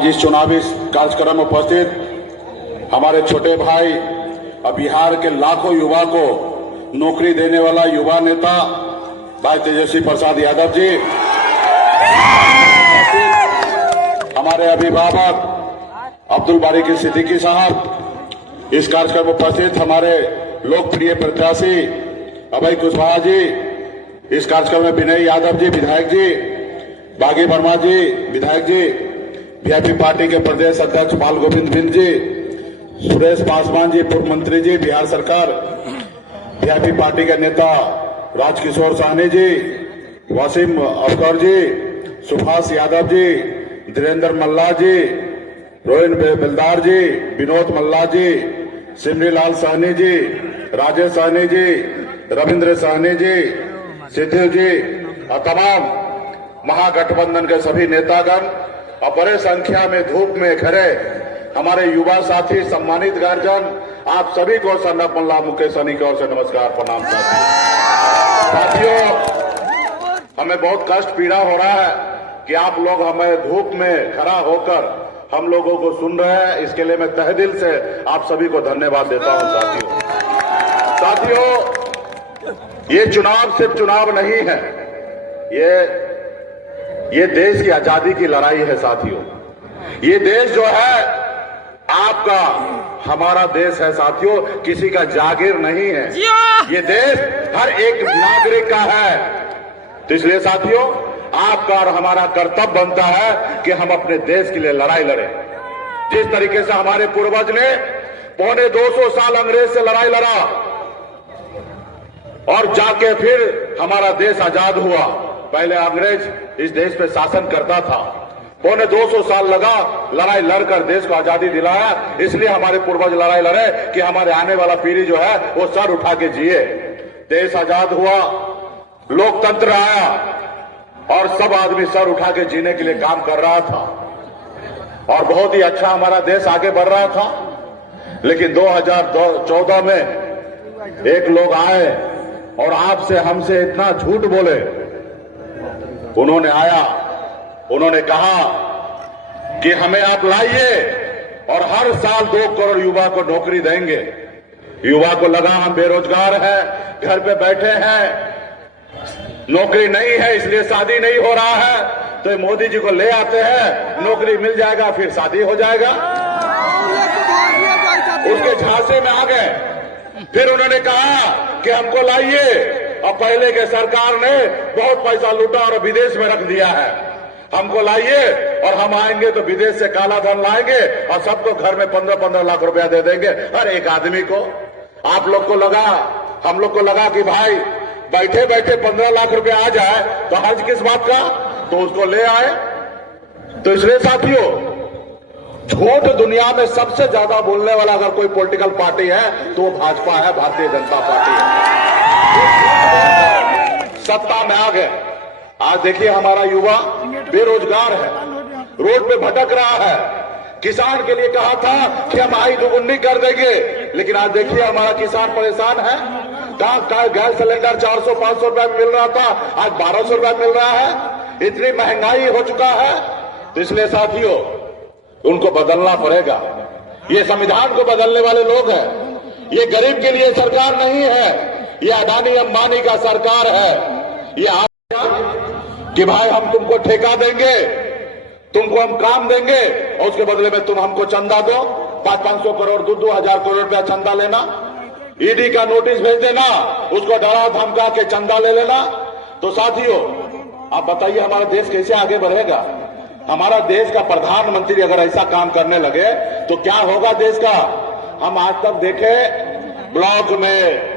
आज इस चुनावी कार्यक्रम में उपस्थित हमारे छोटे भाई और बिहार के लाखों युवा को नौकरी देने वाला युवा नेता भाई तेजस्वी प्रसाद यादव जी, हमारे अभिभावक अब्दुल बारी सिद्दीकी साहब, इस कार्यक्रम में उपस्थित हमारे लोकप्रिय प्रत्याशी अभय कुशवाहा जी, इस कार्यक्रम में विनय यादव जी विधायक जी, बागी वर्मा जी विधायक जी, वीआईपी पार्टी के प्रदेश अध्यक्ष बाल गोविंद बिंद जी, सुरेश पासवान जी पूर्व मंत्री जी बिहार सरकार, वीआईपी पार्टी के नेता राजकिशोर साहनी जी, वसीम अफगर जी, सुभाष यादव जी, धीरेन्द्र मल्ला जी, रोहिन बेलदार जी, विनोद मल्ला जी, सिमरीलाल साहनी जी, राजेश साहनी जी, रविंद्र साहनी जी, सिद्धू जी और तमाम महागठबंधन के सभी नेतागण और बड़े संख्या में धूप में खड़े हमारे युवा साथी, सम्मानित गार्जियन, आप सभी को संदर्भ मल्ला मुकेश सहनी की ओर से नमस्कार प्रणाम साथियों। हमें बहुत कष्ट पीड़ा हो रहा है कि आप लोग हमें धूप में खड़ा होकर हम लोगों को सुन रहे हैं, इसके लिए मैं तहे दिल से आप सभी को धन्यवाद देता हूं। साथियों, ये चुनाव सिर्फ चुनाव नहीं है, ये देश की आजादी की लड़ाई है साथियों। ये देश जो है आपका, हमारा देश है साथियों, किसी का जागीर नहीं है। ये देश हर एक नागरिक का है। तो इसलिए साथियों, आपका और हमारा कर्तव्य बनता है कि हम अपने देश के लिए लड़ाई लड़ें। जिस तरीके से हमारे पूर्वज ने पौने 200 साल अंग्रेज से लड़ाई लड़ा और जाके फिर हमारा देश आजाद हुआ। पहले अंग्रेज इस देश पे शासन करता था, पौने 200 साल लगा लड़ाई लड़कर देश को आजादी दिलाया। इसलिए हमारे पूर्वज लड़ाई लड़े कि हमारे आने वाला पीढ़ी जो है वो सर उठा के जिए। देश आजाद हुआ, लोकतंत्र आया और सब आदमी सर उठा के जीने के लिए काम कर रहा था और बहुत ही अच्छा हमारा देश आगे बढ़ रहा था। लेकिन 2014 में एक लोग आए और आपसे हमसे इतना झूठ बोले। उन्होंने कहा कि हमें आप लाइए और हर साल 2 करोड़ युवा को नौकरी देंगे। युवा को लगा हम बेरोजगार हैं, घर पे बैठे हैं, नौकरी नहीं है इसलिए शादी नहीं हो रहा है, तो मोदी जी को ले आते हैं, नौकरी मिल जाएगा फिर शादी हो जाएगा। उसके झांसे में आ गए। फिर उन्होंने कहा कि हमको लाइए, और पहले के सरकार ने बहुत पैसा लूटा और विदेश में रख दिया है। हमको लाइए और हम आएंगे तो विदेश से काला धन लाएंगे और सबको घर में 15-15 लाख रुपया दे देंगे हर एक आदमी को। आप लोग को लगा, हम लोग को लगा कि भाई बैठे बैठे 15 लाख रुपया आ जाए तो हर्ज किस बात का, तो उसको ले आए। तो इसलिए साथियों, झूठ दुनिया में सबसे ज्यादा बोलने वाला अगर कोई पॉलिटिकल पार्टी है तो वो भाजपा है, भारतीय जनता पार्टी है। सत्ता में आ गए। आज देखिए हमारा युवा बेरोजगार है, रोड पे भटक रहा है। किसान के लिए कहा था कि हम आय दुगुनी कर देंगे, लेकिन आज देखिए हमारा किसान परेशान है। कहा गैस सिलेंडर 400-500 रुपए में मिल रहा था, आज 1200 रुपए मिल रहा है। इतनी महंगाई हो चुका है। तो इसलिए साथियों, उनको बदलना पड़ेगा। ये संविधान को बदलने वाले लोग हैं। ये गरीब के लिए सरकार नहीं है, ये अडानी अंबानी का सरकार है। ये कि भाई हम तुमको ठेका देंगे, तुमको हम काम देंगे और उसके बदले में तुम हमको चंदा दो, 500-500 करोड़ 2,000 करोड़ रुपया चंदा लेना, ईडी का नोटिस भेज देना, उसको डरा धमका के चंदा ले लेना। तो साथियों, आप बताइए हमारा देश कैसे आगे बढ़ेगा? हमारा देश का प्रधानमंत्री अगर ऐसा काम करने लगे तो क्या होगा देश का? हम आज तक देखे ब्लॉक में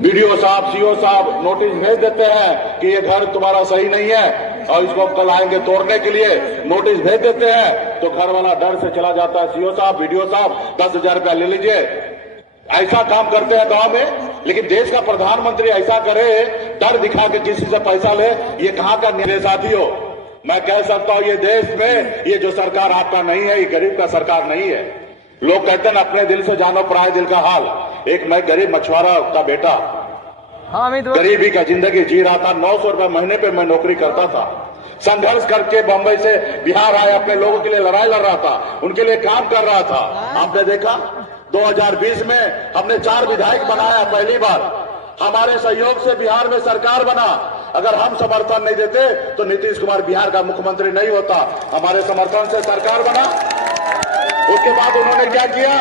बीडीओ साहब, सीओ साहब नोटिस भेज देते हैं कि ये घर तुम्हारा सही नहीं है और इसको कल आएंगे तोड़ने के लिए, नोटिस भेज देते हैं। तो घर वाला डर से चला जाता है, सीओ साहब, बीडीओ साहब 10,000 रुपया ले लीजिए। ऐसा काम करते हैं गांव में। लेकिन देश का प्रधानमंत्री ऐसा करे, डर दिखा के किसी से पैसा ले, ये कहां का न्याय? साथियों, मैं कह सकता हूं ये देश में ये जो सरकार आपका नहीं है, ये गरीब का सरकार नहीं है। लोग कहते हैं अपने दिल से जानो पराये दिल का हाल। एक मैं गरीब मछुआरा का बेटा, गरीबी का जिंदगी जी रहा था, 900 रुपए महीने पे मैं नौकरी करता था। संघर्ष करके बंबई से बिहार आए, अपने लोगों के लिए लड़ाई लड़ रहा था, उनके लिए काम कर रहा था। आपने देखा 2020 में हमने 4 विधायक बनाया, पहली बार हमारे सहयोग से बिहार में सरकार बना। अगर हम समर्थन नहीं देते तो नीतीश कुमार बिहार का मुख्यमंत्री नहीं होता। हमारे समर्थन से सरकार बना। उसके बाद उन्होंने क्या किया,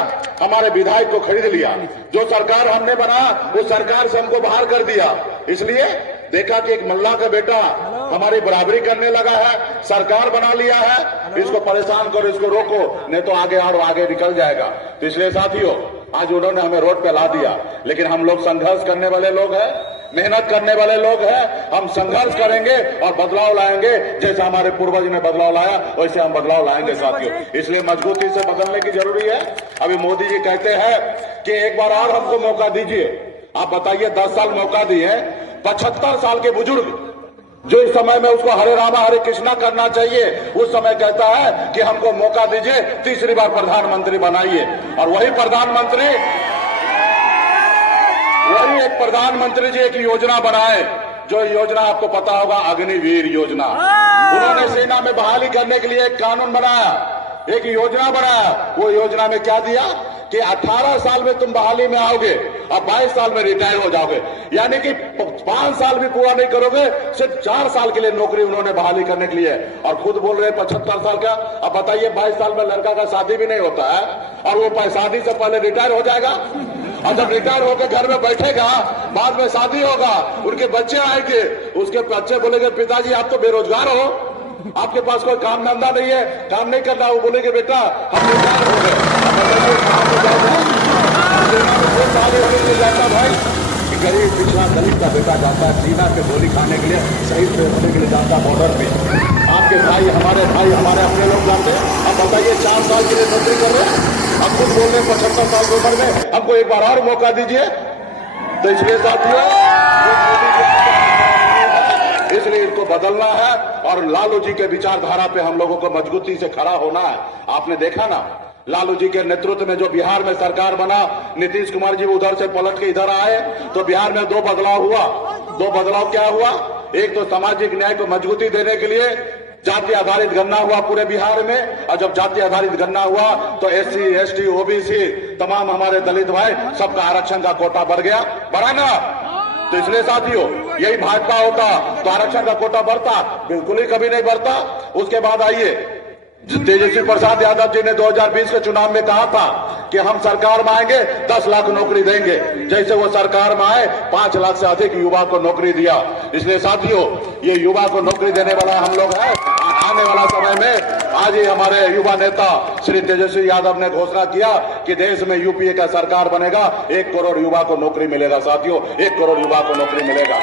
हमारे विधायक को खरीद लिया। जो सरकार हमने बनाया वो सरकार से हमको बाहर कर दिया। इसलिए देखा कि एक मल्ला का बेटा हमारी बराबरी करने लगा है, सरकार बना लिया है, इसको परेशान करो, इसको रोको, नहीं तो आगे और आगे निकल जाएगा। तो इसलिए साथियों, आज उन्होंने हमें रोड पे ला दिया, लेकिन हम लोग संघर्ष करने वाले लोग हैं, मेहनत करने वाले लोग हैं। हम संघर्ष करेंगे और बदलाव लाएंगे। जैसे हमारे पूर्वज ने बदलाव लाया वैसे हम बदलाव लाएंगे साथियों। इसलिए मजबूती से बदलने की जरूरी है। अभी मोदी जी कहते हैं कि एक बार और हमको मौका दीजिए। आप बताइए, 10 साल मौका दिए, 75 साल के बुजुर्ग जो इस समय में उसको हरे रामा हरे कृष्णा करना चाहिए, उस समय कहता है कि हमको मौका दीजिए, तीसरी बार प्रधानमंत्री बनाइए। और वही प्रधानमंत्री जी एक योजना बनाए, जो योजना आपको पता होगा, अग्निवीर योजना। उन्होंने सेना में बहाली करने के लिए एक कानून बनाया, एक योजना बनाया। वो योजना में क्या दिया कि 18 साल में तुम बहाली में आओगे और 22 साल में रिटायर हो जाओगे। यानी कि 5 साल भी पूरा नहीं करोगे, सिर्फ 4 साल के लिए नौकरी उन्होंने बहाली करने के लिए। और खुद बोल रहे 75 साल का। अब बताइए, 22 साल में लड़का का शादी भी नहीं होता है और वो शादी से पहले रिटायर हो जाएगा। और जब रिटायर होकर घर में बैठेगा, बाद में शादी होगा, उनके बच्चे आएंगे, उसके बच्चे बोलेंगे पिताजी आप तो बेरोजगार हो, आपके पास कोई काम धंधा नहीं है, काम नहीं करना। वो बोलेंगे बेटा हम रिटायर हो गए। जाता भाई, गरीब पिछड़ा दलित का बेटा जाता है सीना पे गोली खाने के लिए, शहीद होने के लिए जाता बॉर्डर पे। आपके भाई, हमारे अपने लोग जाते हैं। अब बताइए, 4 साल के लिए नौकरी कर रहे हैं, अब खुद बोल रहे 75 साल की उम्र में हमको एक बार और मौका दीजिए। तो इसलिए साथियों, इसलिए इनको बदलना है और लालू जी के विचारधारा पे हम लोगों को मजबूती से खड़ा होना है। आपने देखा ना, लालू जी के नेतृत्व में जो बिहार में सरकार बना, नीतीश कुमार जी उधर से पलट के इधर आए तो बिहार में 2 बदलाव हुआ। 2 बदलाव क्या हुआ? एक तो सामाजिक न्याय को मजबूती देने के लिए जाति आधारित गणना हुआ पूरे बिहार में। और जब जाति आधारित गणना हुआ तो SC, ST, OBC तमाम हमारे दलित भाई सबका आरक्षण का कोटा बढ़ गया, बढ़ा ना। तो इसलिए साथियों, यही भाजपा होता तो आरक्षण का कोटा बढ़ता? बिल्कुल ही कभी नहीं बढ़ता। उसके बाद आइए, तेजस्वी प्रसाद यादव जी ने 2020 के चुनाव में कहा था कि हम सरकार में आएंगे 10 लाख नौकरी देंगे। जैसे वो सरकार में आए, 5 लाख से अधिक युवा को नौकरी दिया। इसलिए साथियों, ये युवा को नौकरी देने वाला हम लोग हैं। आने वाला समय में आज ही हमारे युवा नेता श्री तेजस्वी यादव ने घोषणा किया कि देश में UPA का सरकार बनेगा, 1 करोड़ युवा को नौकरी मिलेगा। साथियों, 1 करोड़ युवा को नौकरी मिलेगा।